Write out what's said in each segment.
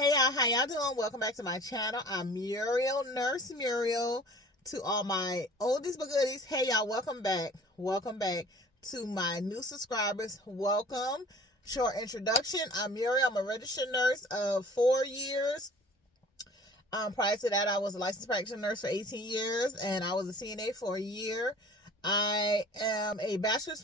Hey y'all, how y'all doing? Welcome back to my channel. I'm Muriel, Nurse Muriel. To all my oldies but goodies, hey y'all, welcome back. Welcome back to my new subscribers. Welcome. Short introduction. I'm Muriel. I'm a registered nurse of 4 years. Prior to that, I was a licensed practitioner nurse for 18 years, and I was a CNA for a year. I am a bachelor's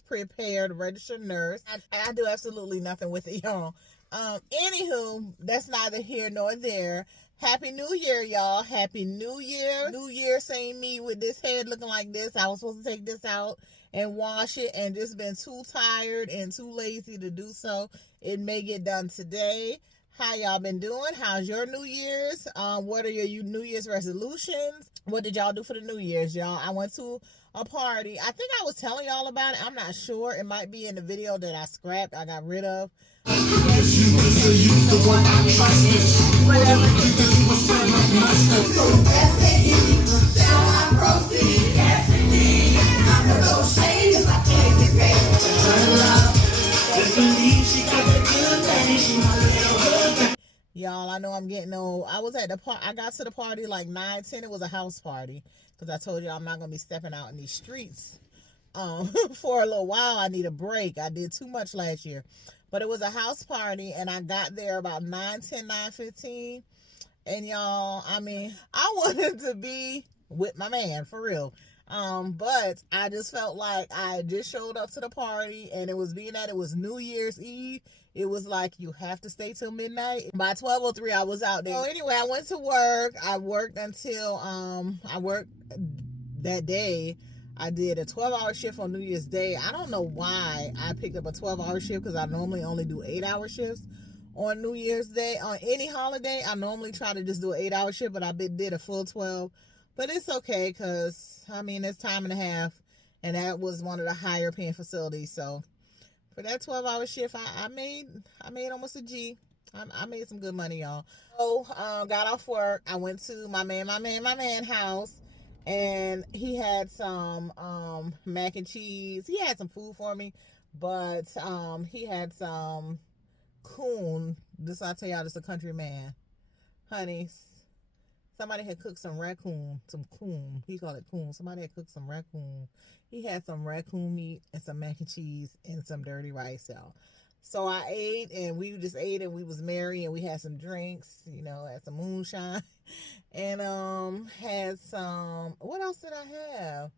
prepared registered nurse. I do absolutely nothing with it, y'all. Anywho, that's neither here nor there. Happy New Year, y'all. Happy New Year. New Year, seeing me with this head looking like this. I was supposed to take this out and wash it and just been too tired and too lazy to do so. It may get done today. How y'all been doing? How's your New Year's? What are your New Year's resolutions? What did y'all do for the New Year's, y'all? I went to a party. I think I was telling y'all about it. I'm not sure. It might be in the video that I scrapped. I got rid of. Y'all, I know I'm getting old. I was at the party. I got to the party like 9:10. It was a house party because I told you I'm not gonna be stepping out in these streets for a little while. I need a break. I did too much last year, but it was a house party, and I got there about 9:10, 9:15. And y'all, I mean, I wanted to be with my man for real. But I just felt like I just showed up to the party, and it was being that it was New Year's Eve. It was like, you have to stay till midnight. By 12:03, I was out there. So anyway, I went to work. I worked until, I worked that day. I did a 12-hour shift on New Year's Day. I don't know why I picked up a 12-hour shift because I normally only do 8-hour shifts on New Year's Day. On any holiday, I normally try to just do an 8-hour shift, but I did a full 12. But it's okay because, I mean, it's time and a half, and that was one of the higher paying facilities. So for that 12-hour shift, I made almost a G. I made some good money, y'all. So got off work. I went to my man house, and he had some mac and cheese. He had some food for me, but he had some coon. This I tell y'all, this a country man, honey. Somebody had cooked some raccoon, some coon. He called it coon. Somebody had cooked some raccoon. He had some raccoon meat and some mac and cheese and some dirty rice, y'all. So I ate, and we just ate, and we was merry, and we had some drinks, you know, had some moonshine, and had some. What else did I have?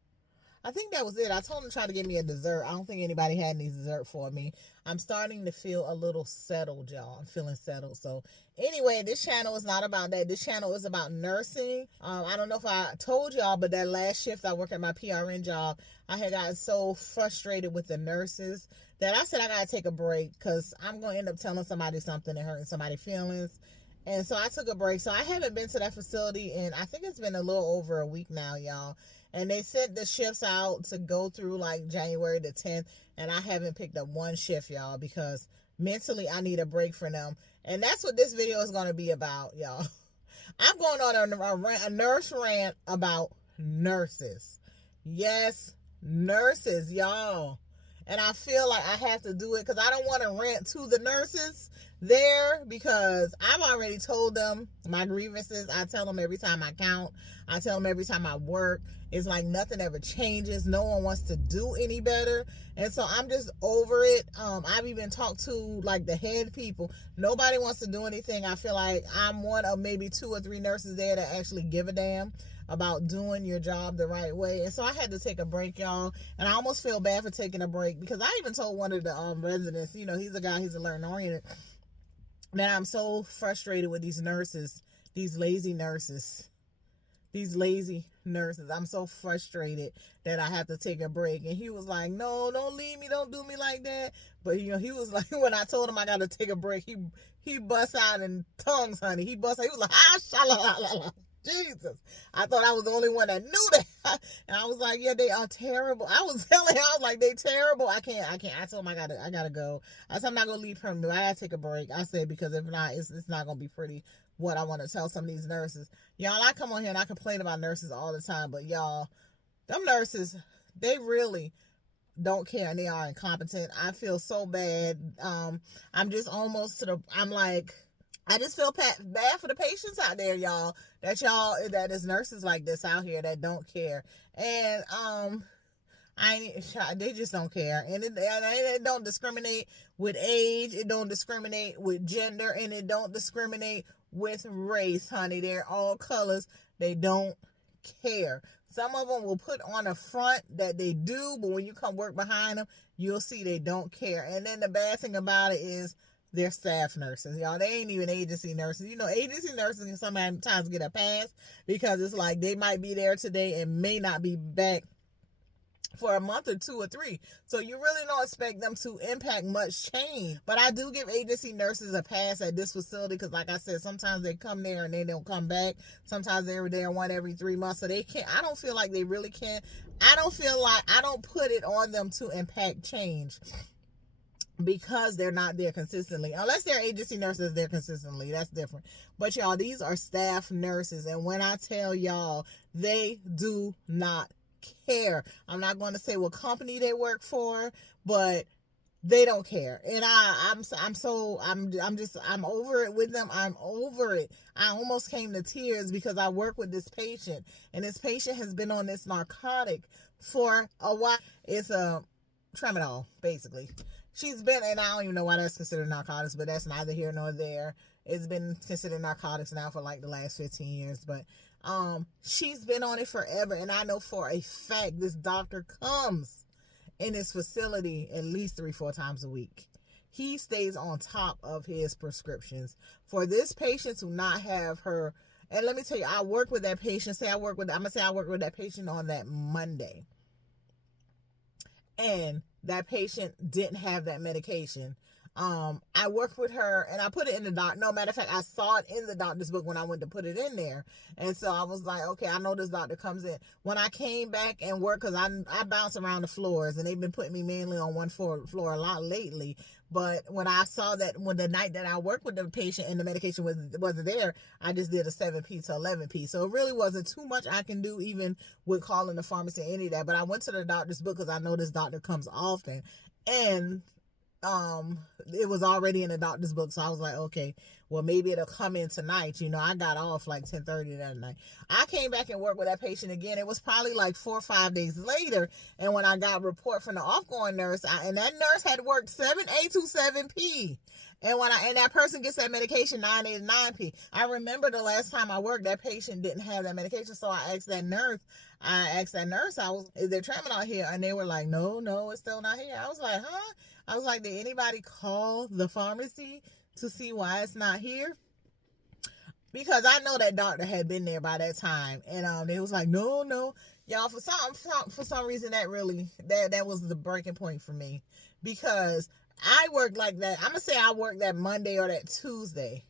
I think that was it. I told him to try to get me a dessert. I don't think anybody had any dessert for me. I'm starting to feel a little settled, y'all. I'm feeling settled. So anyway, this channel is not about that. This channel is about nursing. I don't know if I told y'all, but that last shift I worked at my PRN job, I had gotten so frustrated with the nurses that I said I got to take a break because I'm going to end up telling somebody something and hurting somebody's feelings. And so I took a break. So I haven't been to that facility, and I think it's been a little over a week now, y'all. And they sent the shifts out to go through like January the 10th. And I haven't picked up one shift, y'all, because mentally I need a break from them. And that's what this video is going to be about, y'all. I'm going on a nurse rant about nurses. Yes, nurses, y'all. And I feel like I have to do it because I don't want to rant to the nurses there because I've already told them my grievances. I tell them every time I count. I tell them every time I work. It's like nothing ever changes. No one wants to do any better. And so I'm just over it. I've even talked to like the head people. Nobody wants to do anything. I feel like I'm one of maybe 2 or 3 nurses there that actually give a damn about doing your job the right way. And so I had to take a break, y'all. And I almost feel bad for taking a break because I even told one of the residents, you know, he's a guy, he's a learning oriented, that I'm so frustrated with these nurses, these lazy nurses. I'm so frustrated that I have to take a break. And he was like, no, don't leave me. Don't do me like that. But, you know, he was like, when I told him I got to take a break, he bust out in tongues, honey. He was like, ah, sha-la-la-la-la. Jesus. I thought I was the only one that knew that. And I was like, yeah, they are terrible. I was telling him, I was like, they terrible. I can't. I told him I gotta go. I said, I'm not going to leave permanently. I got to take a break. I said, because if not, it's not going to be pretty what I want to tell some of these nurses. Y'all, I come on here and I complain about nurses all the time. But y'all, them nurses, they really, don't care and they are incompetent. I feel so bad. I'm just almost to the, I'm like, I just feel bad for the patients out there, y'all, that is nurses like this out here that don't care. And, they just don't care. And it don't discriminate with age. It don't discriminate with gender. And it don't discriminate with race, honey. They're all colors. They don't care. Some of them will put on a front that they do, but when you come work behind them, you'll see they don't care. And then the bad thing about it is they're staff nurses, y'all. They ain't even agency nurses. You know, agency nurses can sometimes get a pass because it's like they might be there today and may not be back for a month or 2 or 3. So you really don't expect them to impact much change. But I do give agency nurses a pass at this facility because, like I said, sometimes they come there and they don't come back. Sometimes they're there every 3 months. So they can't, I don't feel like they really can. I don't put it on them to impact change because they're not there consistently. Unless they're agency nurses, they're consistently. That's different. But y'all, these are staff nurses. And when I tell y'all, they do not care. I'm not going to say what company they work for, but they don't care. And I'm over it with them. I'm over it. I almost came to tears because I work with this patient, and this patient has been on this narcotic for a while. It's a tramadol, basically. She's been, and I don't even know why that's considered narcotics, but that's neither here nor there. It's been considered narcotics now for like the last 15 years, but she's been on it forever. And I know for a fact this doctor comes in his facility at least 3-4 times a week. He stays on top of his prescriptions for this patient to not have her. And let me tell you, I work with that patient. I work with that patient on that Monday. And that patient didn't have that medication. I worked with her and I put it in the doc. No, matter of fact, I saw it in the doctor's book when I went to put it in there. And so I was like, okay, I know this doctor comes in. When I came back and worked, because I bounce around the floors and they've been putting me mainly on one floor a lot lately. But when I saw that, when the night that I worked with the patient and the medication wasn't there, I just did a 7P to 11P. So it really wasn't too much I can do even with calling the pharmacy or any of that. But I went to the doctor's book because I know this doctor comes often. And it was already in the doctor's book, so I was like, okay, well, maybe it'll come in tonight. You know, I got off like 10:30 that night. I came back and worked with that patient again. It was probably like 4 or 5 days later, and when I got a report from the off-going nurse, and that nurse had worked 7A to 7P. And and that person gets that medication 9A to 9P. I remember the last time I worked, that patient didn't have that medication, so I asked that nurse, is there tramadol here? And they were like, no, it's still not here. I was like, huh? I was like, did anybody call the pharmacy to see why it's not here? Because I know that doctor had been there by that time. And they was like, no. Y'all, for some reason, that was the breaking point for me. Because I worked like that. I'm going to say I worked that Monday or that Tuesday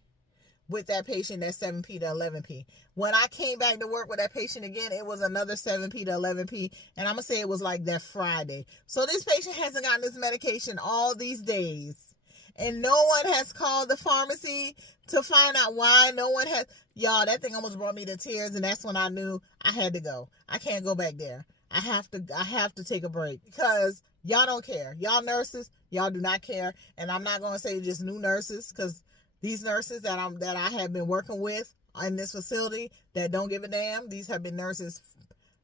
with that patient, that 7P to 11P. When I came back to work with that patient again, it was another 7P to 11P. And I'm going to say it was like that Friday. So this patient hasn't gotten this medication all these days. And no one has called the pharmacy to find out why. No one has. Y'all, that thing almost brought me to tears. And that's when I knew I had to go. I can't go back there. I have to take a break because y'all don't care. Y'all nurses, y'all do not care. And I'm not going to say just new nurses, because these nurses that I have been working with in this facility that don't give a damn, these have been nurses,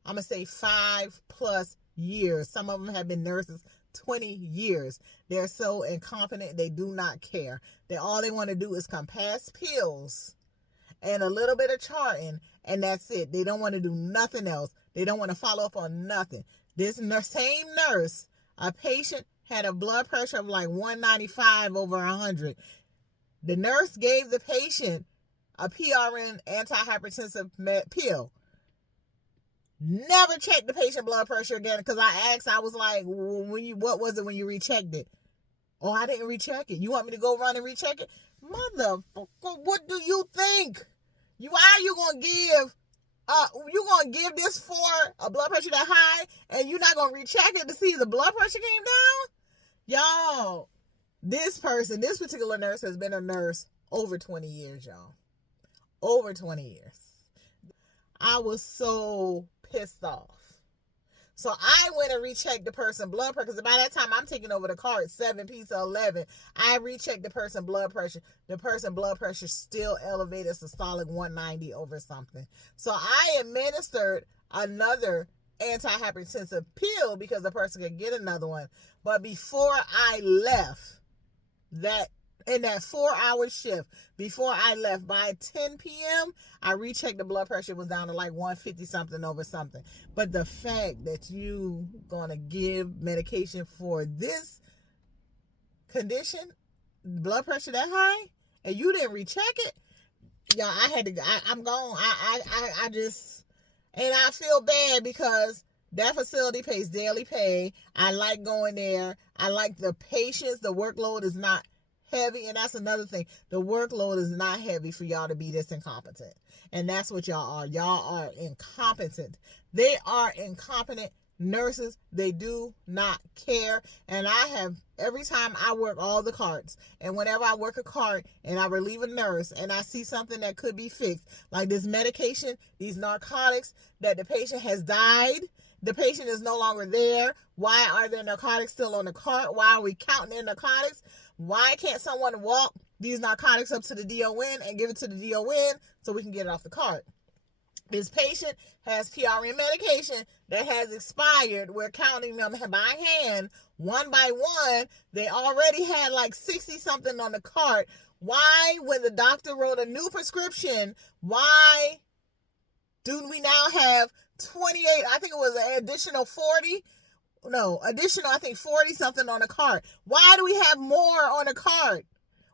I'm going to say 5+ years. Some of them have been nurses 20 years. They're so incompetent, they do not care. All they want to do is come pass pills and a little bit of charting, and that's it. They don't want to do nothing else. They don't want to follow up on nothing. This same nurse, a patient had a blood pressure of like 195 over 100. The nurse gave the patient a PRN antihypertensive pill. Never checked the patient blood pressure again, because I asked, I was like, what was it when you rechecked it? Oh, I didn't recheck it. You want me to go run and recheck it? Motherfucker, what do you think? Why are you going to give this for a blood pressure that high, and you're not going to recheck it to see if the blood pressure came down? Y'all, this particular nurse has been a nurse over 20 years, y'all. Over 20 years. I was so pissed off. So I went and rechecked the person blood pressure, because by that time I'm taking over the cart, 7 pizza 11. I rechecked the person blood pressure. The person blood pressure still elevated. It's a solid 190 over something. So I administered another antihypertensive pill because the person could get another one. But before I left, in that 4-hour shift, before I left, by 10 p.m., I rechecked the blood pressure. Was down to like 150 something over something. But the fact that you gonna give medication for this condition, blood pressure that high, and you didn't recheck it, y'all, I'm gone. I just, and I feel bad because that facility pays daily pay. I like going there. I like the patients. The workload is not heavy, and that's another thing. The workload is not heavy for y'all to be this incompetent, and that's what y'all are. Y'all are incompetent. They are incompetent nurses. They do not care. And I have, every time I work all the carts, and whenever I work a cart and I relieve a nurse and I see something that could be fixed, like this medication, these narcotics, that the patient has died, the patient is no longer there. Why are there narcotics still on the cart? Why are we counting their narcotics? Why can't someone walk these narcotics up to the DON and give it to the DON so we can get it off the cart? This patient has PRN medication that has expired. We're counting them by hand, one by one. They already had like 60 something on the cart. Why, when the doctor wrote a new prescription, why do we now have 28? I think it was an additional 40. No, additional, I think 40 something on the cart. Why do we have more on the cart?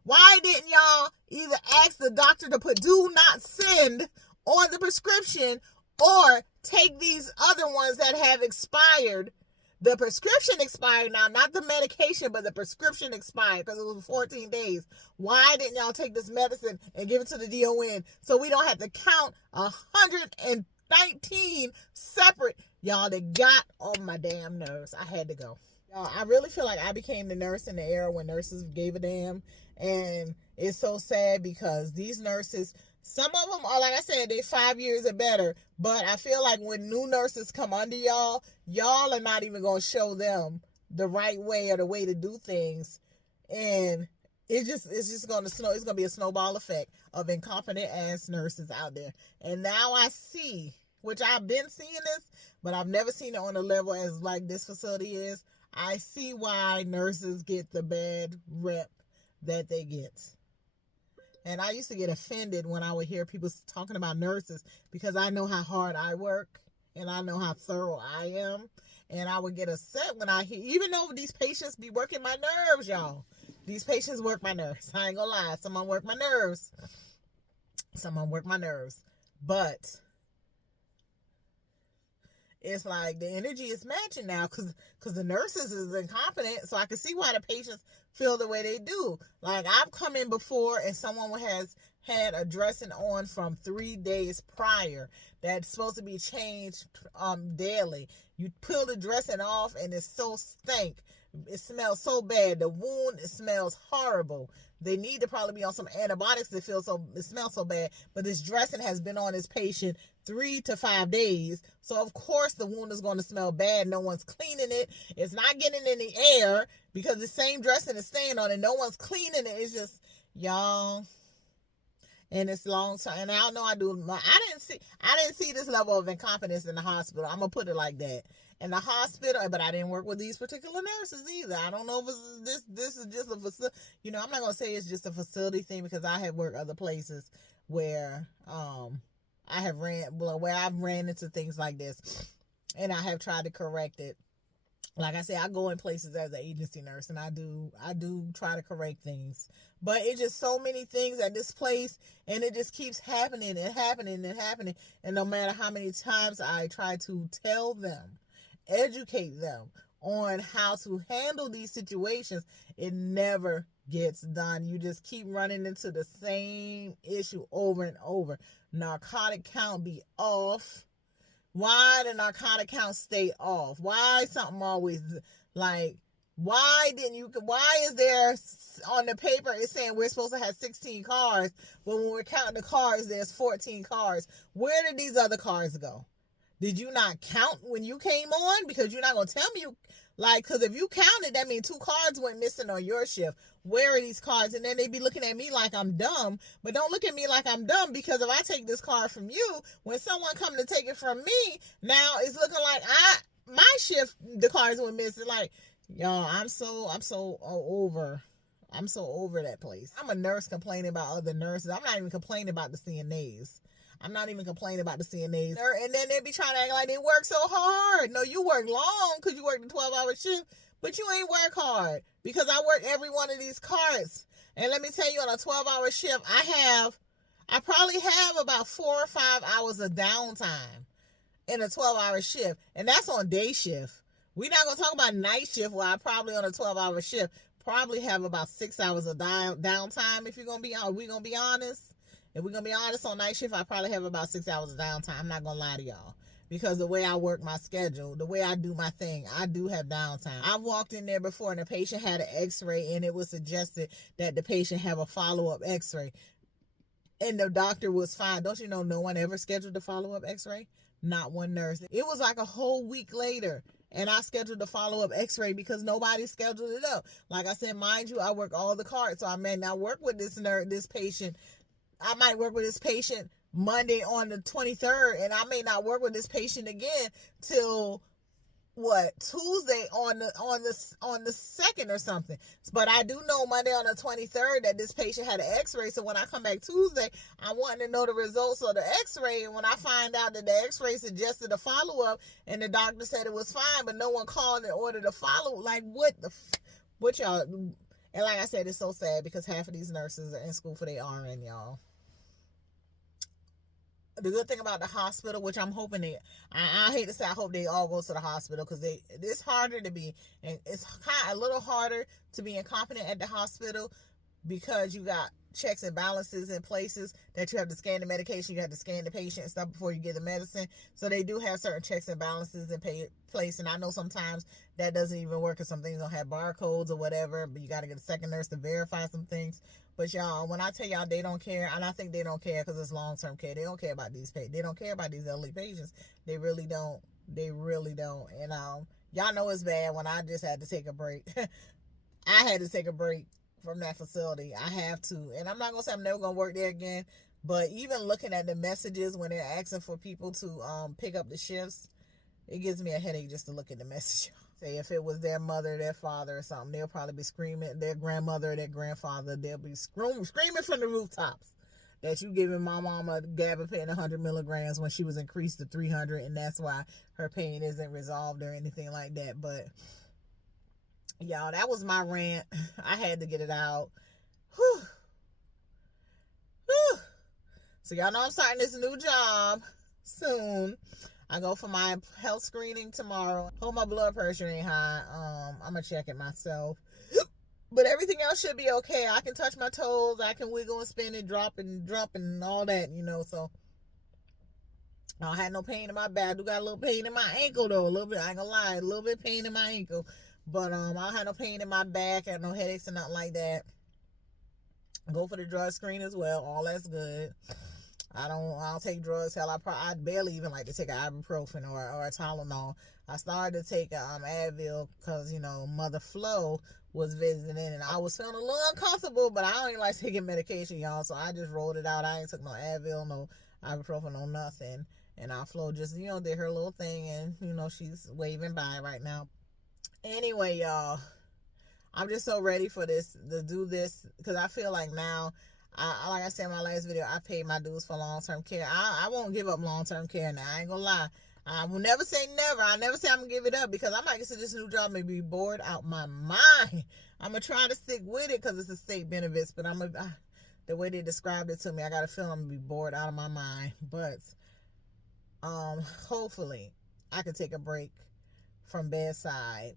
Why didn't y'all either ask the doctor to put do not send on the prescription, or take these other ones that have expired? The prescription expired now, not the medication, but the prescription expired because it was 14 days. Why didn't y'all take this medicine and give it to the DON so we don't have to count 119 separate? Y'all, that got on my damn nerves. I had to go. Y'all, I really feel like I became the nurse in the era when nurses gave a damn. And it's so sad because these nurses, some of them are, like I said, they 5 years or better. But I feel like when new nurses come under y'all, y'all are not even going to show them the right way or the way to do things. And it's just going to snow. It's going to be a snowball effect of incompetent ass nurses out there. And now I see, which I've been seeing this, but I've never seen it on the level as like this facility is. I see why nurses get the bad rep that they get. And I used to get offended when I would hear people talking about nurses because I know how hard I work and I know how thorough I am. And I would get upset when I hear, even though these patients be working my nerves, y'all. These patients work my nerves. I ain't gonna lie. Some of them work my nerves. But it's like the energy is matching now because the nurses is incompetent. So I can see why the patients feel the way they do. Like, I've come in before and someone has had a dressing on from 3 days prior that's supposed to be changed daily. You peel the dressing off and it's so stink. It smells so bad. The wound, it smells horrible. They need to probably be on some antibiotics it smells so bad. But this dressing has been on this patient 3 to 5 days. So of course the wound is going to smell bad. No one's cleaning it. It's not getting in the air because the same dressing is staying on it. No one's cleaning it. It's just, y'all. And it's long time. And I know I didn't see this level of incompetence in the hospital. I'm gonna put it like that. In the hospital, but I didn't work with these particular nurses either. I don't know if this is just a facility. I'm not gonna say it's just a facility thing because I have worked other places where I've ran into things like this, and I have tried to correct it. Like I say, I go in places as an agency nurse, and I do try to correct things. But it's just so many things at this place, and it just keeps happening and happening and happening. And no matter how many times I try to tell them, educate them on how to handle these situations, it never gets done. You just keep running into the same issue over and over. Narcotic count be off. Why the narcotic count stay off? Why something always like, why is there on the paper it's saying we're supposed to have 16 cars, but when we're counting the cars, there's 14 cars. Where did these other cars go? Did you not count when you came on? Because you're not going to tell me because if you counted, that means 2 cards went missing on your shift. Where are these cards? And then they be looking at me like I'm dumb. But don't look at me like I'm dumb, because if I take this card from you, when someone come to take it from me, now it's looking like my shift, the cards went missing. Like, y'all, I'm so over. I'm so over that place. I'm a nurse complaining about other nurses. I'm not even complaining about the CNAs. I'm not even complaining about the CNAs. And then they be trying to act like they work so hard. No, you work long because you work the 12-hour shift, but you ain't work hard, because I work every one of these cards. And let me tell you, on a 12-hour shift, I probably have about 4 or 5 hours of downtime in a 12-hour shift. And that's on day shift. We're not going to talk about night shift, where I probably on a 12-hour shift probably have about 6 hours of downtime. If we're going to be honest. If we're going to be honest, on night shift, I probably have about 6 hours of downtime. I'm not going to lie to y'all. Because the way I work my schedule, the way I do my thing, I do have downtime. I've walked in there before and the patient had an x-ray, and it was suggested that the patient have a follow-up x-ray. And the doctor was fine. Don't you know no one ever scheduled a follow-up x-ray? Not one nurse. It was like a whole week later, and I scheduled a follow-up x-ray because nobody scheduled it up. Like I said, mind you, I work all the cards, so I may not work with this patient. I might work with this patient Monday on the 23rd, and I may not work with this patient again till Tuesday on the 2nd or something. But I do know Monday on the 23rd that this patient had an x-ray. So when I come back Tuesday, I want to know the results of the x-ray. And when I find out that the x-ray suggested a follow-up and the doctor said it was fine, but no one called and ordered a follow, like what y'all? And like I said, it's so sad because half of these nurses are in school for their RN, y'all. The good thing about the hospital, which I'm hoping I hate to say I hope they all go to the hospital, because it's harder to be, and it's kind of a little harder to be incompetent at the hospital, because you got checks and balances in places that you have to scan the medication, you have to scan the patient and stuff before you get the medicine. So they do have certain checks and balances in place, and I know sometimes that doesn't even work, because some things don't have barcodes or whatever, but you got to get a second nurse to verify some things. But y'all, when I tell y'all they don't care, and I think they don't care because it's long-term care, they don't care about these patients. They don't care about these elderly patients. They really don't. They really don't. And y'all know it's bad when I just had to take a break. I had to take a break from that facility. I have to. And I'm not going to say I'm never going to work there again, but even looking at the messages when they're asking for people to pick up the shifts, it gives me a headache just to look at the message. Say if it was their mother, their father or something, they'll probably be screaming, their grandmother, their grandfather, they'll be screaming from the rooftops that you giving my mama gabapentin 100 milligrams when she was increased to 300, and that's why her pain isn't resolved or anything like that. But y'all, that was my rant. I had to get it out. Whew. Whew. So y'all know I'm starting this new job soon. I go for my health screening tomorrow. Hope my blood pressure ain't high. I'm gonna check it myself. But everything else should be okay. I can touch my toes. I can wiggle and spin and drop and all that, so I don't have no pain in my back. I do got a little pain in my ankle though. A little bit, I ain't gonna lie, a little bit of pain in my ankle. But I don't have no pain in my back. I have no headaches or nothing like that. Go for the drug screen as well. All that's good. I don't take drugs. Hell, I barely even like to take an ibuprofen or a Tylenol. I started to take Advil because, Mother Flo was visiting, and I was feeling a little uncomfortable, but I don't even like taking medication, y'all, so I just rolled it out. I ain't took no Advil, no ibuprofen, no nothing. And our Flo just, did her little thing, and, she's waving by right now. Anyway, y'all, I'm just so ready for this, to do this, because I feel like now, like I said in my last video, I paid my dues for long-term care. I won't give up long-term care now. I ain't gonna lie. I will never say never. I never say I'm gonna give it up, because I might get to this new job and be bored out my mind. I'm gonna try to stick with it because it's a state benefits, but the way they described it to me, I got a feeling I'm gonna be bored out of my mind. But hopefully I can take a break from bedside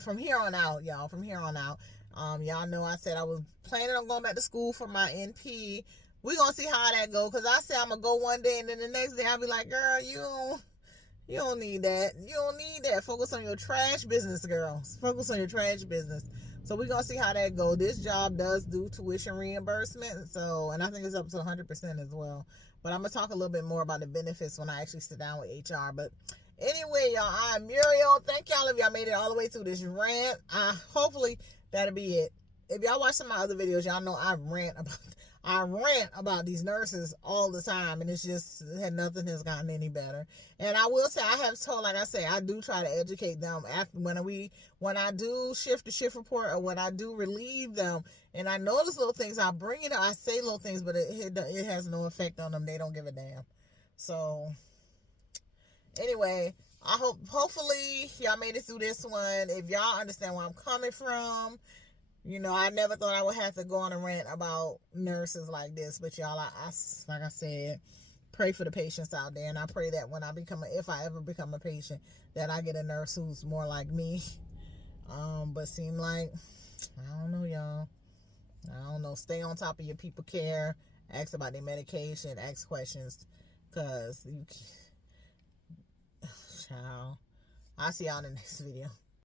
from here on out, y'all. From here on out. Y'all know I said I was planning on going back to school for my NP. We're going to see how that go, because I said I'm going to go one day, and then the next day I'll be like, girl, you don't need that. You don't need that. Focus on your trash business, girl. Focus on your trash business. So we're gonna see how that go. This job does do tuition reimbursement, so, and I think it's up to 100% as well. But I'm gonna talk a little bit more about the benefits when I actually sit down with HR. But anyway, y'all, I'm Muriel. Thank y'all if y'all made it all the way through this rant. Hopefully that'll be it. If y'all watch some of my other videos, y'all know I rant about these nurses all the time, and it's just nothing has gotten any better. And I will say, I have told, like I say, I do try to educate them after when I do shift the shift report, or when I do relieve them, and I notice little things, I bring it up, I say little things, but it has no effect on them. They don't give a damn. So anyway, hopefully y'all made it through this one. If y'all understand where I'm coming from, you know, I never thought I would have to go on a rant about nurses like this, but y'all, I like I said, pray for the patients out there, and I pray that when if I ever become a patient, that I get a nurse who's more like me. But seem like, I don't know, y'all. I don't know. Stay on top of your people care. Ask about their medication. Ask questions, cause child. I'll see y'all in the next video.